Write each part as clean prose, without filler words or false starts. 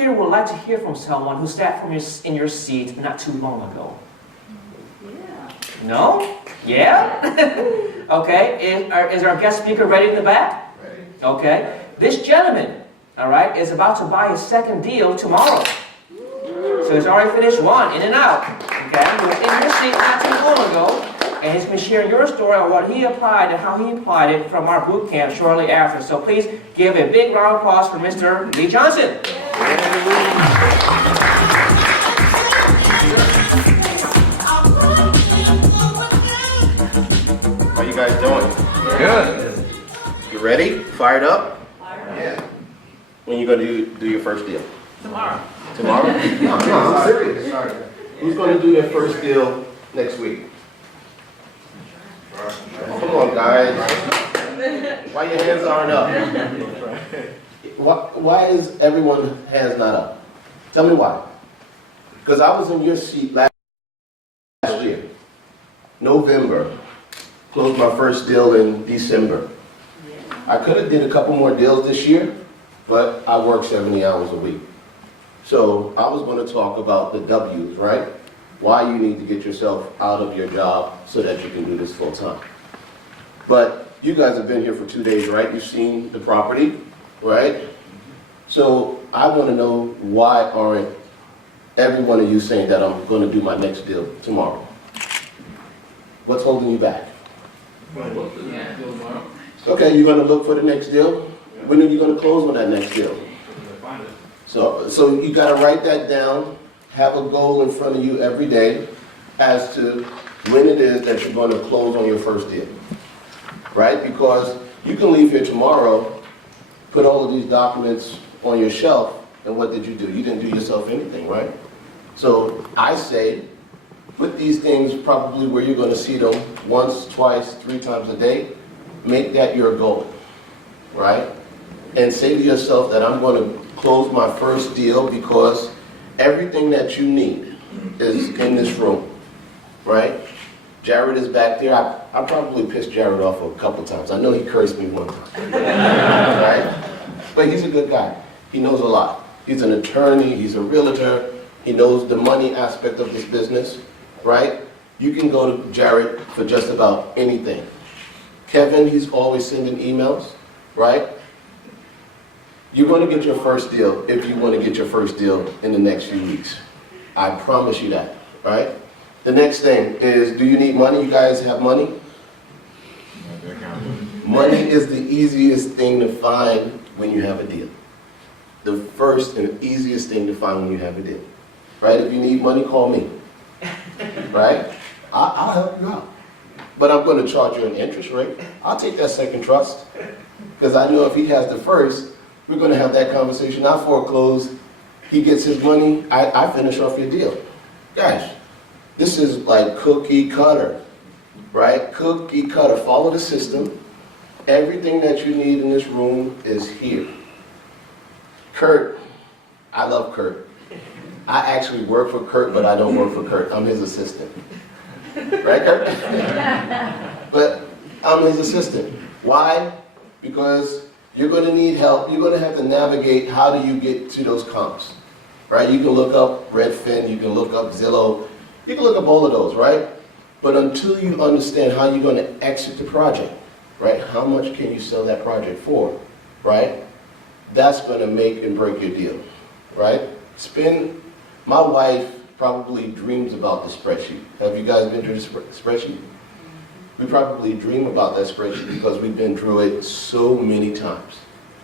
here would like to hear from someone who sat in your seat not too long ago? Yeah. No? Yeah? Okay, is our guest speaker ready in the back? Ready. Okay. This gentleman, all right, is about to buy his second deal tomorrow. So he's already finished one, in and out. Okay, he was in your seat not too long ago, and he's been sharing your story on what he applied and how he applied it from our boot camp shortly after. So please give a big round of applause for Mr. Lee Johnson. How you guys doing? Good. You ready? Fired up? Yeah. When you gonna do your first deal? Tomorrow. Tomorrow? No, I'm serious. Sorry. Who's gonna do their first deal next week? Come on, guys. Why your hands aren't up? Why is everyone's hands not up? Tell me why. Because I was in your seat last year, November. Closed my first deal in December. I could have did a couple more deals this year, but I work 70 hours a week. So I was going to talk about the W's, right? Why you need to get yourself out of your job so that you can do this full time. But you guys have been here for 2 days, right? You've seen the property, right? So I want to know, why aren't every one of you saying that I'm going to do my next deal tomorrow? What's holding you back? Okay, you're going to look for the next deal? When are you going to close on that next deal? So you got to write that down, have a goal in front of you every day as to when it is that you're going to close on your first deal, right? Because you can leave here tomorrow, put all of these documents on your shelf, and what did you do? You didn't do yourself anything, right? So I say, put these things probably where you're going to see them once, twice, 3 times a day. Make that your goal, right? And say to yourself that I'm going to close my first deal because everything that you need is in this room, right? Jared is back there. I probably pissed Jared off a couple times. I know he cursed me one time, right? But he's a good guy. He knows a lot. He's an attorney. He's a realtor. He knows the money aspect of this business, right? You can go to Jared for just about anything. Kevin, he's always sending emails, right? You're going to get your first deal if you want to get your first deal in the next few weeks. I promise you that, right? The next thing is, do you need money? You guys have money? Money is the easiest thing to find when you have a deal. The first and easiest thing to find when you have a deal, right? If you need money, call me, right? I'll help you out. But I'm going to charge you an interest rate. I'll take that second trust, because I know if he has the first, we're going to have that conversation. I foreclose, he gets his money, I finish off your deal. Guys, this is like cookie cutter, right? Cookie cutter. Follow the system. Everything that you need in this room is here. Kurt, I love Kurt. I actually work for Kurt, but I don't work for Kurt. I'm his assistant. Right, Kurt? But I'm his assistant. Why? Because you're going to need help. You're going to have to navigate how do you get to those comps, right? You can look up Redfin. You can look up Zillow. You can look up all of those, right? But until you understand how you're going to exit the project, right? How much can you sell that project for, right? That's going to make and break your deal, right? My wife probably dreams about the spreadsheet. Have you guys been through the spreadsheet? We probably dream about that spreadsheet because we've been through it so many times,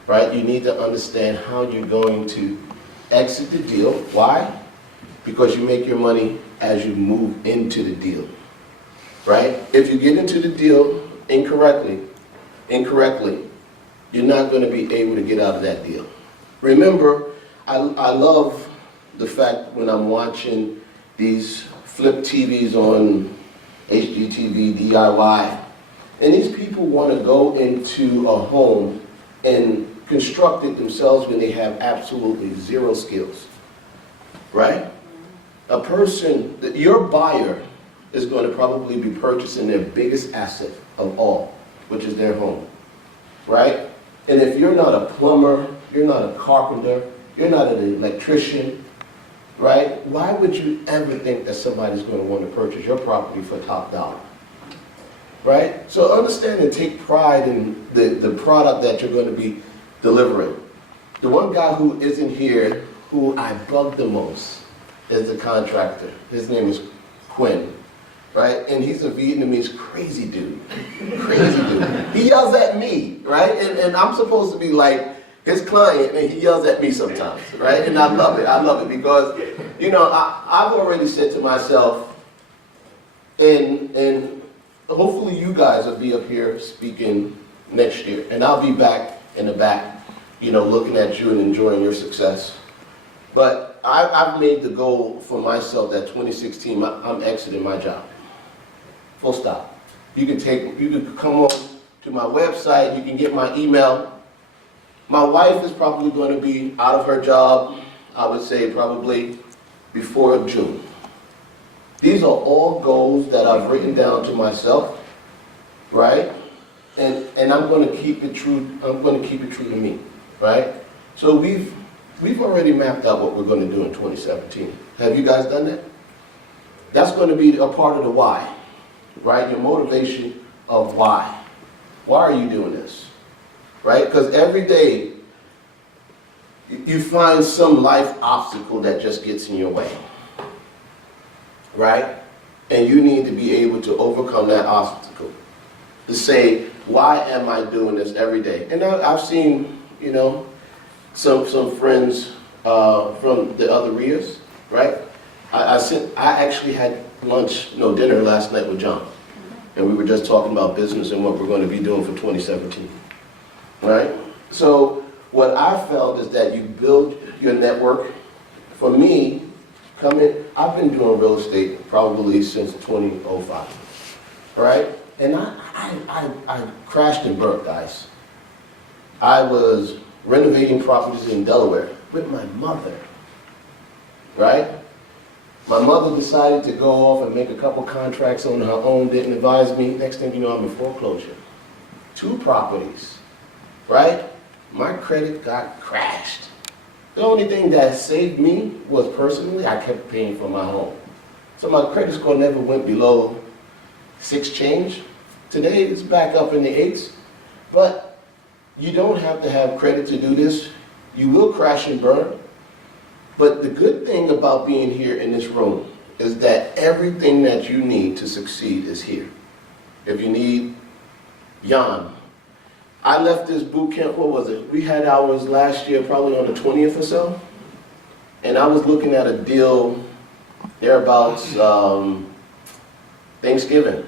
right? You need to understand how you're going to exit the deal. Why? Because you make your money as you move into the deal, right? If you get into the deal incorrectly, you're not going to be able to get out of that deal. Remember, I love the fact when I'm watching these flip TVs on HGTV, DIY, and these people want to go into a home and construct it themselves when they have absolutely zero skills, right? A person, your buyer is going to probably be purchasing their biggest asset of all, which is their home, right? And if you're not a plumber, you're not a carpenter, You're not an electrician, right? Why would you ever think that somebody's going to want to purchase your property for top dollar? Right? So understand and take pride in the product that you're going to be delivering. The one guy who isn't here, who I bug the most, is the contractor. His name is Quinn, right? And he's a Vietnamese crazy dude. Crazy dude. He yells at me, right? And I'm supposed to be like his client, and he yells at me sometimes, right? And I love it. I love it because, you know, I've already said to myself, and hopefully you guys will be up here speaking next year, and I'll be back in the back, you know, looking at you and enjoying your success. But I've made the goal for myself that 2016, I'm exiting my job. Full stop. You can come on to my website, you can get my email. My wife is probably going to be out of her job, I would say probably before June. These are all goals that I've written down to myself, right? And I'm going to keep it true. I'm going to keep it true to me, right? So we've already mapped out what we're going to do in 2017. Have you guys done that? That's going to be a part of the why, right? Your motivation of why. Why are you doing this? Right? Because every day you find some life obstacle that just gets in your way. Right? And you need to be able to overcome that obstacle. To say, why am I doing this every day? And I've seen, you know, some friends from the other RIAs, right? I actually had dinner last night with John. And we were just talking about business and what we're going to be doing for 2017. Right? So what I felt is that you build your network. For me, I've been doing real estate probably since 2005. Right? And I crashed and burnt, guys. I was renovating properties in Delaware with my mother. Right? My mother decided to go off and make a couple contracts on her own, didn't advise me. Next thing you know, I'm in foreclosure. 2 properties. Right? My credit got crashed. The only thing that saved me was personally, I kept paying for my home. So my credit score never went below 6 change. Today it's back up in the 8s. But you don't have to have credit to do this. You will crash and burn. But the good thing about being here in this room is that everything that you need to succeed is here. If you need Jan, I left this boot camp, what was it? We had ours last year, probably on the 20th or so. And I was looking at a deal thereabouts Thanksgiving.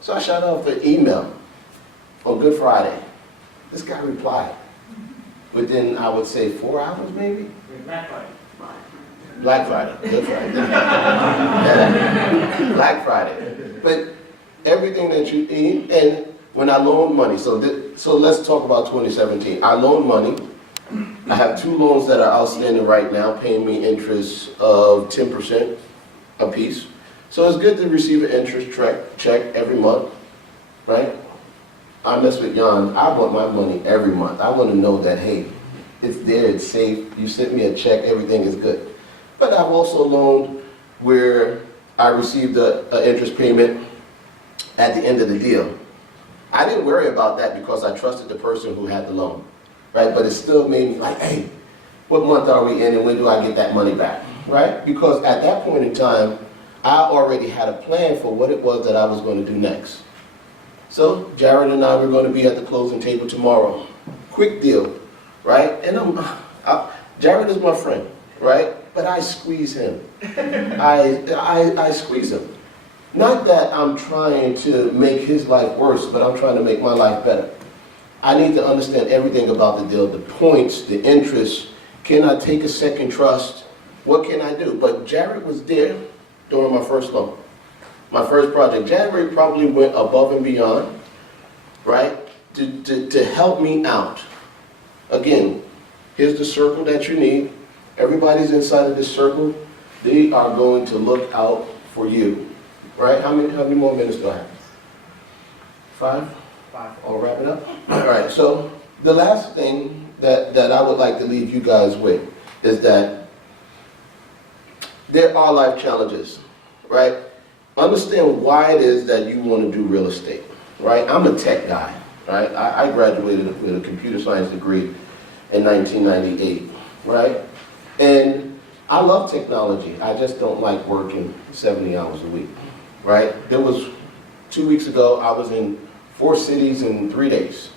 So I shot off an email on Good Friday. This guy replied within, I would say, 4 hours maybe? Black Friday, Good Friday. Black Friday. But everything that you need, and when I loan money, so let's talk about 2017. I loan money. I have 2 loans that are outstanding right now, paying me interest of 10% a piece. So it's good to receive an interest check every month, right? I mess with Jan. I want my money every month. I want to know that, hey, it's there, it's safe. You sent me a check, everything is good. But I've also loaned where I received an interest payment at the end of the deal. I didn't worry about that because I trusted the person who had the loan, right? But it still made me like, hey, what month are we in and when do I get that money back, right? Because at that point in time, I already had a plan for what it was that I was going to do next. So Jared and I were going to be at the closing table tomorrow. Quick deal, right? And Jared is my friend, right? But I squeeze him. I squeeze him. Not that I'm trying to make his life worse, but I'm trying to make my life better. I need to understand everything about the deal, the points, the interest. Can I take a second trust? What can I do? But Jared was there during my first loan, my first project. Jared probably went above and beyond, right, to help me out. Again, here's the circle that you need. Everybody's inside of this circle. They are going to look out for you. Right? How many more minutes do I have? 5? 5. I'll wrap it up. All right. So the last thing that I would like to leave you guys with is that there are life challenges, right? Understand why it is that you want to do real estate, right? I'm a tech guy, right? I graduated with a computer science degree in 1998, right? And I love technology. I just don't like working 70 hours a week, right? There was 2 weeks ago, I was in 4 cities in 3 days.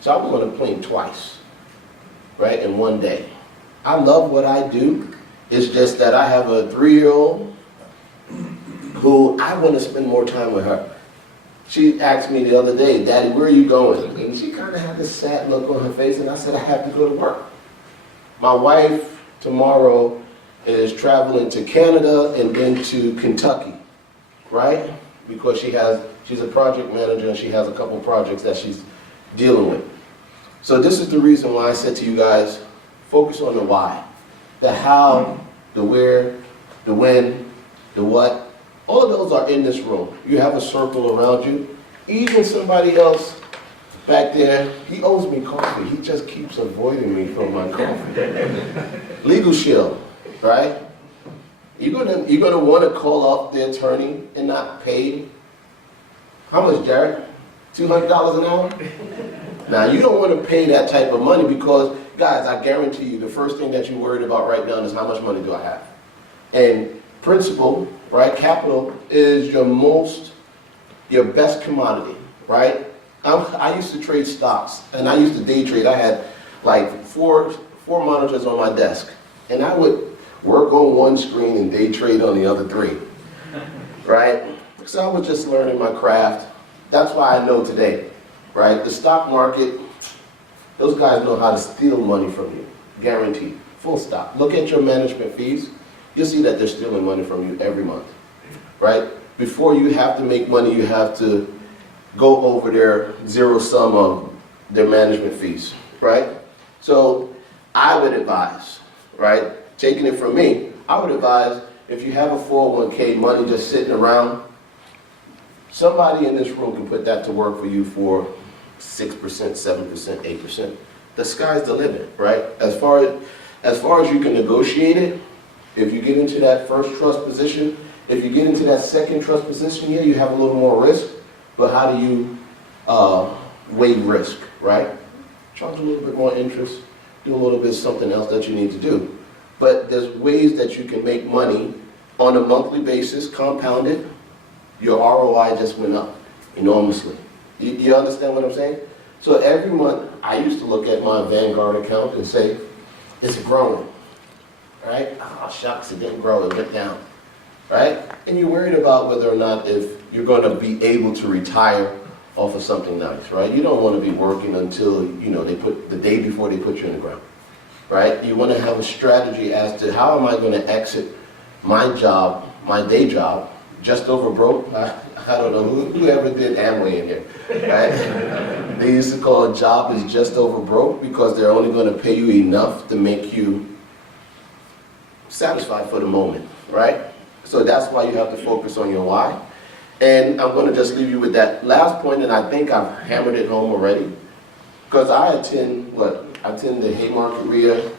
So I was on a plane twice, right, in 1 day. I love what I do. It's just that I have a 3-year-old who I want to spend more time with her. She asked me the other day, Daddy, where are you going? And she kind of had this sad look on her face, and I said, I have to go to work. My wife tomorrow is traveling to Canada and then to Kentucky, right? Because she's a project manager and she has a couple projects that she's dealing with. So this is the reason why I said to you guys, focus on the why. The how, the where, the when, the what. All of those are in this room. You have a circle around you. Even somebody else back there, he owes me coffee. He just keeps avoiding me from my coffee. Legal shield, right? You're gonna want to call up the attorney and not pay. How much, Jared? $200 an hour? Now, you don't want to pay that type of money because, guys, I guarantee you, the first thing that you're worried about right now is how much money do I have? And principal, right, capital is your best commodity, right? I used to trade stocks, and I used to day trade. I had like four monitors on my desk, and I would work on one screen and day trade on the other 3, right? So I was just learning my craft. That's why I know today, right? The stock market, those guys know how to steal money from you, guaranteed, full stop. Look at your management fees. You'll see that they're stealing money from you every month, right? Before you have to make money, you have to go over their zero sum of their management fees, right? So I would advise, right? Taking it from me, I would advise if you have a 401k money just sitting around, somebody in this room can put that to work for you for 6%, 7%, 8%. The sky's the limit, right? As far as you can negotiate it, if you get into that first trust position, if you get into that second trust position, yeah, you have a little more risk, but how do you weigh risk, right? Charge a little bit more interest, do a little bit something else that you need to do. But there's ways that you can make money on a monthly basis, compounded. Your ROI just went up enormously. You understand what I'm saying? So every month, I used to look at my Vanguard account and say, it's growing, right? Oh, shucks, it didn't grow, it went down, right? And you're worried about whether or not if you're going to be able to retire off of something nice, right? You don't want to be working until, they put the day before they put you in the ground, right? You want to have a strategy as to how am I going to exit my job, my day job, just over broke. I don't know whoever did Amway in here, right? They used to call a job is just over broke because they're only going to pay you enough to make you satisfied for the moment, right? So that's why you have to focus on your why. And I'm going to just leave you with that last point, and I think I've hammered it home already. Because I attend the Haymarket RIA,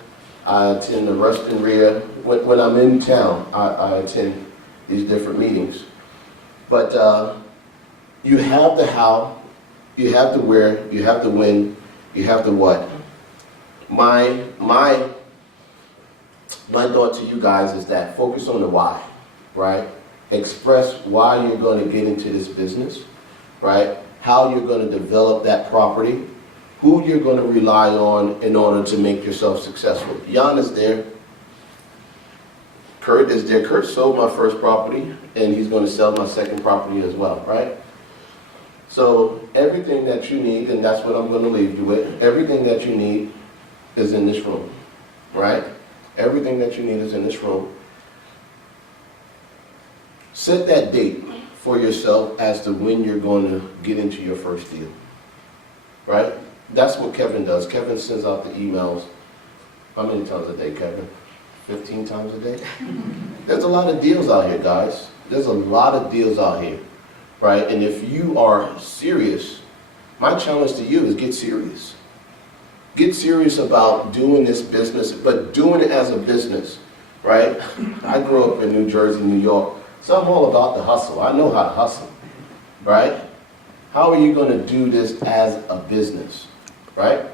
I attend the Ruston RIA. When I'm in town, I attend these different meetings. But you have the how, you have the where, you have the when, you have the what. My thought to you guys is that focus on the why, right? Express why you're going to get into this business, right? How you're going to develop that property, who you're going to rely on in order to make yourself successful. Jan is there. Kurt is there. Kurt sold my first property, and he's going to sell my second property as well, right? So everything that you need, and that's what I'm going to leave you with, everything that you need is in this room, right? Everything that you need is in this room. Set that date for yourself as to when you're going to get into your first deal, right? That's what Kevin does. Kevin sends out the emails. How many times a day, Kevin? 15 times a day? There's a lot of deals out here, guys. There's a lot of deals out here, right? And if you are serious, my challenge to you is get serious, Get serious about doing this business, but doing it as a business, right? I grew up in New Jersey, New York, so I'm all about the hustle. I know how to hustle, right? How are you going to do this as a business, right?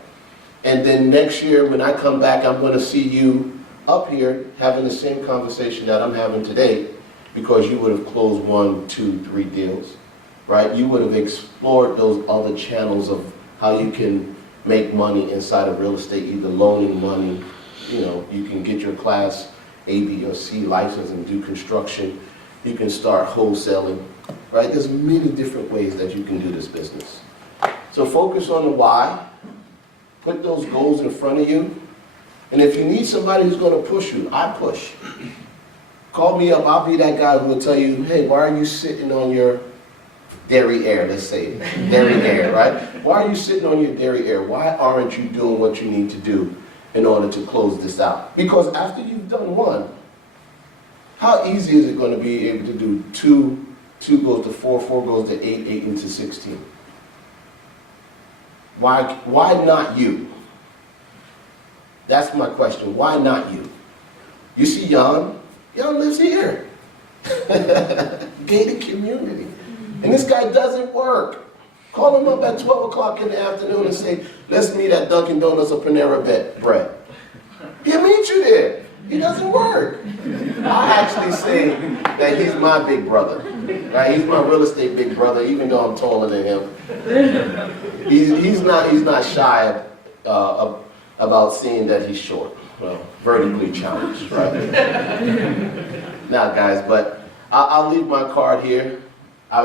And then next year when I come back, I'm going to see you up here having the same conversation that I'm having today, because you would have closed 1, 2, 3 deals, right? You would have explored those other channels of how you can make money inside of real estate, either loaning money, you can get your class A, B, or C license and do construction. You can start wholesaling, right? There's many different ways that you can do this business. So focus on the why, put those goals in front of you, and if you need somebody who's going to push you, I push. Call me up, I'll be that guy who will tell you, hey, why are you sitting on your derriere, let's say, derriere, right? Why are you sitting on your derriere? Why aren't you doing what you need to do in order to close this out? Because after you've done one, how easy is it going to be able to do 2 goes to 4, 4 goes to 8, 8 into 16? Why not you? That's my question. Why not you? You see Jan? Jan lives here. Gated community. And this guy doesn't work. Call him up at 12 o'clock in the afternoon and say, let's meet at Dunkin' Donuts or Panera Bread. He'll meet you there. He doesn't work. I actually say that he's my big brother. Right? He's my real estate big brother, even though I'm taller than him. He's not shy about seeing that he's short. Well, vertically challenged, right? Now, guys, but I'll leave my card here. I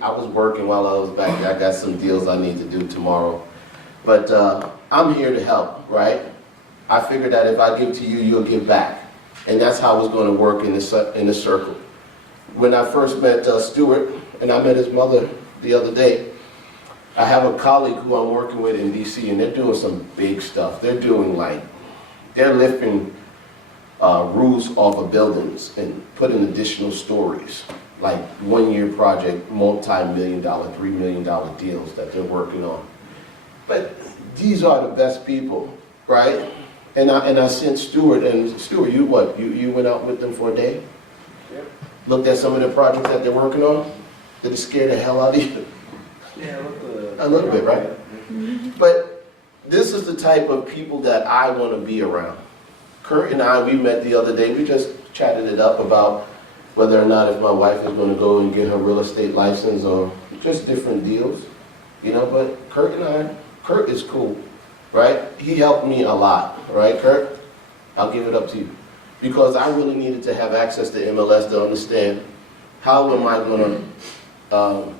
was working while I was back there. I got some deals I need to do tomorrow. But I'm here to help, right? I figured that if I give to you, you'll give back. And that's how it's going to work in the circle. When I first met Stuart, and I met his mother the other day, I have a colleague who I'm working with in DC, and they're doing some big stuff. They're lifting roofs off of buildings and putting additional stories. Like 1-year project, multi-million-dollar, $3 million deals that they're working on. But these are the best people, right? And I sent Stuart, and Stuart, you went out with them for a day? Yeah. Looked at some of the projects that they're working on? Did it scare the hell out of you? Yeah, A little bit, right? But this is the type of people that I want to be around. Kurt and I, we met the other day, we just chatted it up about whether or not if my wife is going to go and get her real estate license or just different deals, but Kurt is cool, right? He helped me a lot, right, Kurt? I'll give it up to you. Because I really needed to have access to MLS to understand how am I going to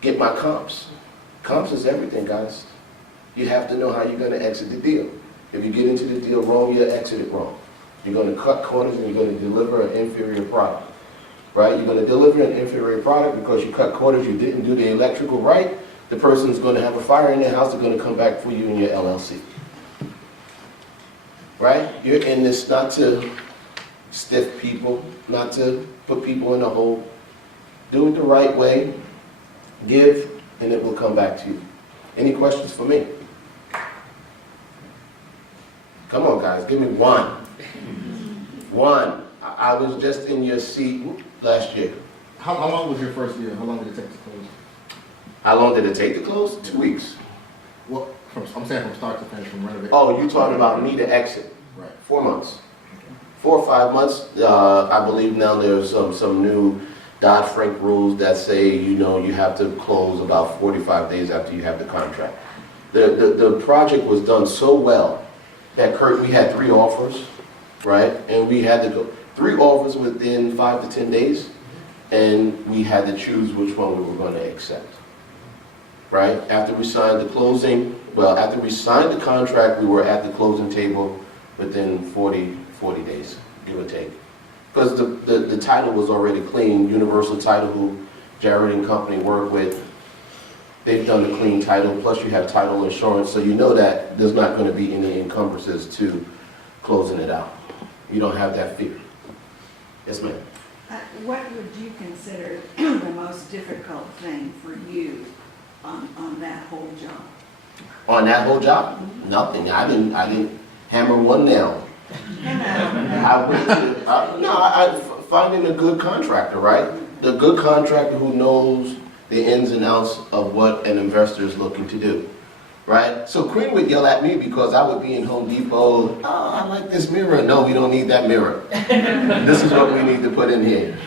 get my comps. Comps is everything, guys. You have to know how you're going to exit the deal. If you get into the deal wrong, you'll exit it wrong. You're going to cut corners and you're going to deliver an inferior product. Right? You're going to deliver an inferior product because you cut corners, you didn't do the electrical right. The person's going to have a fire in their house, they're going to come back for you in your LLC. Right? You're in this not to stiff people, not to put people in a hole. Do it the right way, give, and it will come back to you. Any questions for me? Come on, guys, give me one. One. I was just in your seat last year. How long was your first year? How long did it take to close? How long did it take to close? 2 weeks. Well, I'm saying from start to finish, from renovation. Oh, you're talking about me to exit. Right. 4 months. 4 or 5 months. I believe now there's some new Dodd-Frank rules that say, you have to close about 45 days after you have the contract. The project was done so well that, Kurt, we had 3 offers, right? And we had to go 3 offers within 5 to 10 days, and we had to choose which one we were going to accept, right? After we signed after we signed the contract, we were at the closing table within 40 days, give or take. Because the title was already clean. Universal Title, who Jared and company work with, they've done the clean title, plus you have title insurance, so you know that there's not going to be any encumbrances to closing it out. You don't have that fear. Yes, ma'am. What would you consider the most difficult thing for you on that whole job? On that whole job? Nothing. I didn't hammer one nail. Finding a good contractor, right? The good contractor who knows the ins and outs of what an investor is looking to do, right? So Queen would yell at me because I would be in Home Depot, oh, I like this mirror. No, we don't need that mirror. This is what we need to put in here,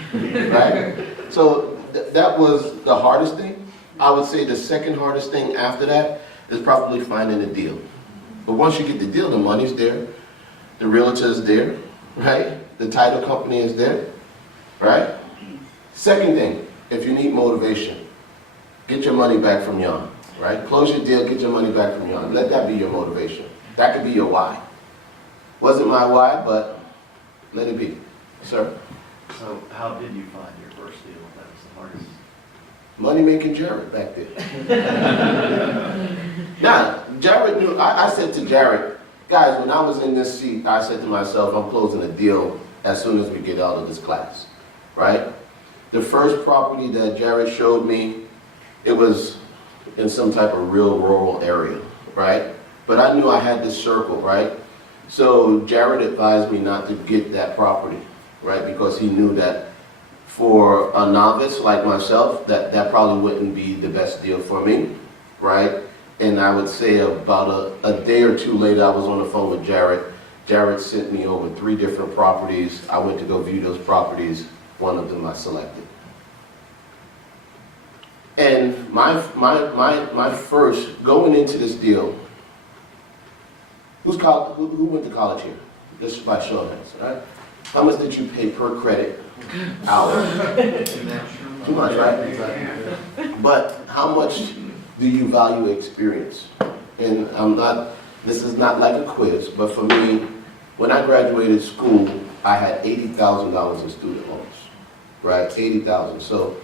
right? So that was the hardest thing. I would say the second hardest thing after that is probably finding a deal. But once you get the deal, the money's there, the realtor is there, right? The title company is there, right? Second thing, if you need motivation, get your money back from Yon, right? Close your deal, get your money back from Yon. Let that be your motivation. That could be your why. Wasn't my why, but let it be. Sir? So how did you find your first deal? That was the hardest. Money making Jared back there. Now, Jared knew, I said to Jared, guys, when I was in this seat, I said to myself, I'm closing a deal as soon as we get out of this class, right? The first property that Jared showed me, it was in some type of real rural area, right? But I knew I had this circle, right? So Jared advised me not to get that property, right? Because he knew that for a novice like myself, that probably wouldn't be the best deal for me, right? And I would say about a day or two later, I was on the phone with Jared. Jared sent me over 3 different properties. I went to go view those properties. One of them I selected. And my first, going into this deal, who went to college here? Just by show of hands, right? How much did you pay per credit hour? Too much, right? But how much do you value experience? And this is not like a quiz, but for me, when I graduated school, I had $80,000 in student loans, right? $80,000. So,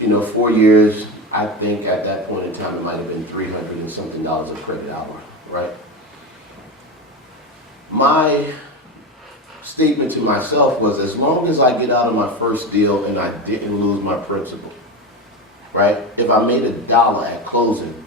4 years, I think at that point in time, it might have been $300 and something a credit hour, right? My statement to myself was, as long as I get out of my first deal and I didn't lose my principal, right? If I made $1 at closing,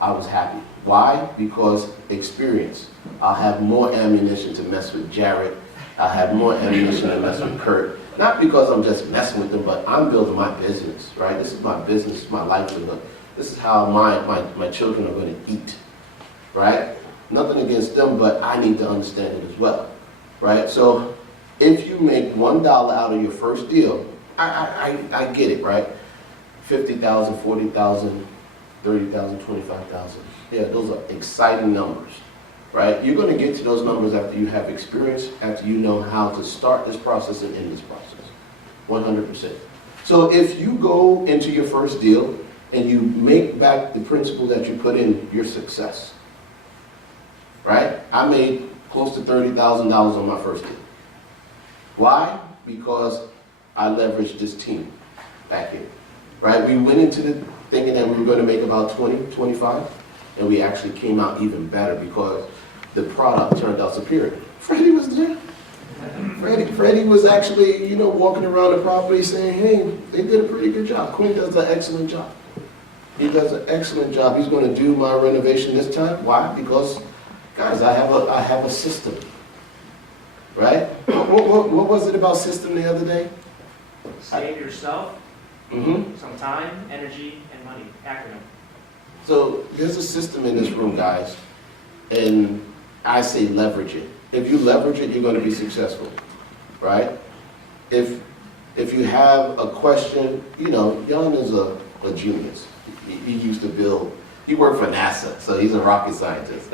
I was happy. Why? Because experience. I'll have more ammunition to mess with Jared. I'll have more ammunition to mess with Kurt. Not because I'm just messing with them, but I'm building my business, right? This is my business, my livelihood. This is how my children are going to eat, right? Nothing against them, but I need to understand it as well, right? So if you make $1 out of your first deal, I get it, right? 50,000, 40,000, 30,000, 25,000. Yeah, those are exciting numbers, right? You're going to get to those numbers after you have experience, after you know how to start this process and end this process, 100%. So if you go into your first deal and you make back the principal that you put in, your success, right? I made close to $30,000 on my first deal. Why? Because I leveraged this team back here, right? We went into the thinking that we were going to make about 20, 25, and we actually came out even better because the product turned out superior. Freddie was there. Freddie was actually, walking around the property saying, hey, they did a pretty good job. Quinn does an excellent job. He does an excellent job. He's going to do my renovation this time. Why? Because, guys, I have a system, right? What was it about system the other day? Save yourself some time, energy, and money. Acronym. So there's a system in this room, guys, and I say leverage it. If you leverage it, you're going to be successful, right? If you have a question, Jan is a genius. He used to build, he worked for NASA, so he's a rocket scientist.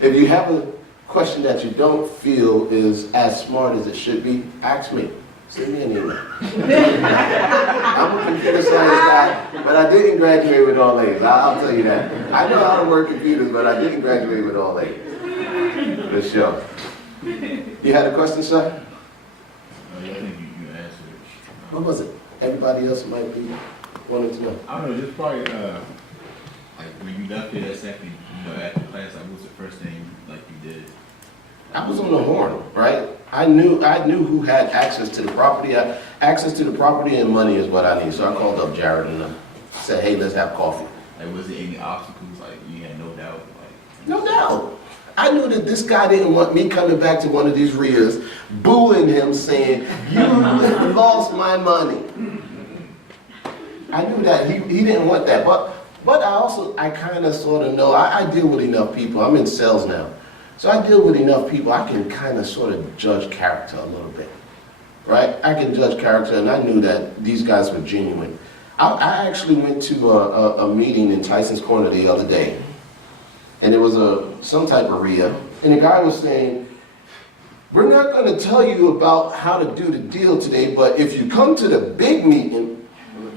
If you have a question that you don't feel is as smart as it should be, ask me. Send me an email. I'm a computer science guy, but I didn't graduate with all A's. I'll tell you that. I know how to work computers, but I didn't graduate with all A's. For sure. You had a question, sir? I think you answered it. What was it? Everybody else might be wanting to know. I don't know, just probably, like, when you left it that second, after class, like, what was the first thing, like, you did? I was on the horn, right? I knew who had access to the property. Access to the property and money is what I need. So I called up Jared and said, hey, let's have coffee. Like, was there any obstacles? Like, you had no doubt? Like, No doubt. I knew that this guy didn't want me coming back to one of these RIAs, booing him, saying, "You lost my money." I knew that he didn't want that, but I kind of sort of know, I deal with enough people. I'm in sales now. So I deal with enough people, I can kind of sort of judge character a little bit, right? I can judge character, and I knew that these guys were genuine. I actually went to a meeting in Tyson's Corner the other day, and it was some type of RIA, and the guy was saying, "We're not going to tell you about how to do the deal today, but if you come to the big meeting,"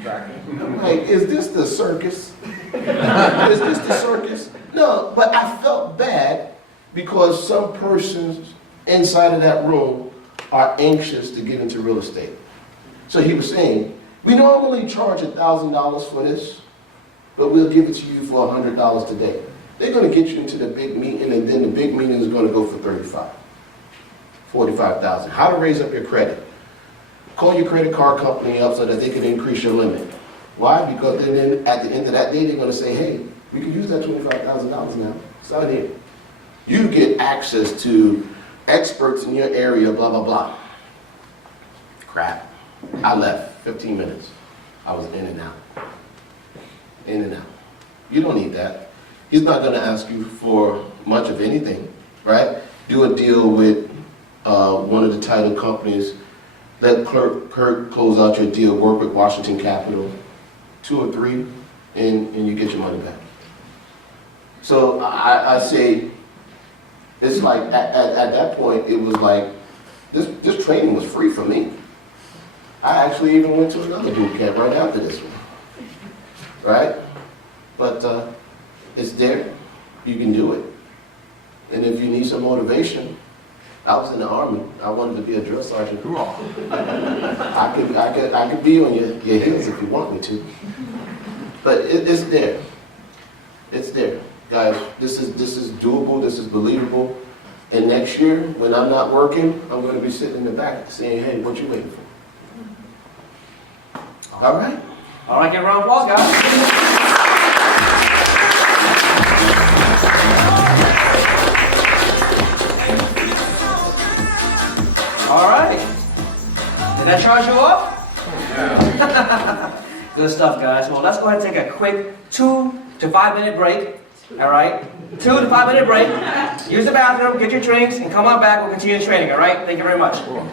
I'm like, "Is this the circus? Is this the circus?" No, but I felt bad because some persons inside of that room are anxious to get into real estate. So he was saying, "We normally charge $1,000 for this, but we'll give it to you for $100 today." They're going to get you into the big meeting, and then the big meeting is going to go for $35,000, $45,000. How to raise up your credit. Call your credit card company up so that they can increase your limit. Why? Because then at the end of that day, they're going to say, "Hey, we can use that $25,000 now. Sign here." You get access to experts in your area, blah, blah, blah. Crap. I left 15 minutes. I was in and out. In and out. You don't need that. He's not going to ask you for much of anything, right? Do a deal with one of the title companies. Let Kirk close out your deal. Work with Washington Capital. 2 or 3, and you get your money back. So I say, it's like at that point, it was like, this training was free for me. I actually even went to another boot camp right after this one, right? But it's there, you can do it. And if you need some motivation, I was in the Army. I wanted to be a drill sergeant. I could be on your heels if you want me to. But it's there. It's there. Guys, this is doable, this is believable. And next year, when I'm not working, I'm going to be sitting in the back saying, "Hey, what you waiting for?" All right? All right, give a round of applause, guys. All right. Did that charge you up? Yeah. Good stuff, guys. Well, let's go ahead and take a quick 2 to 5 minute break. All right? 2 to 5 minute break. Use the bathroom, get your drinks, and come on back. We'll continue the training, all right? Thank you very much. Cool.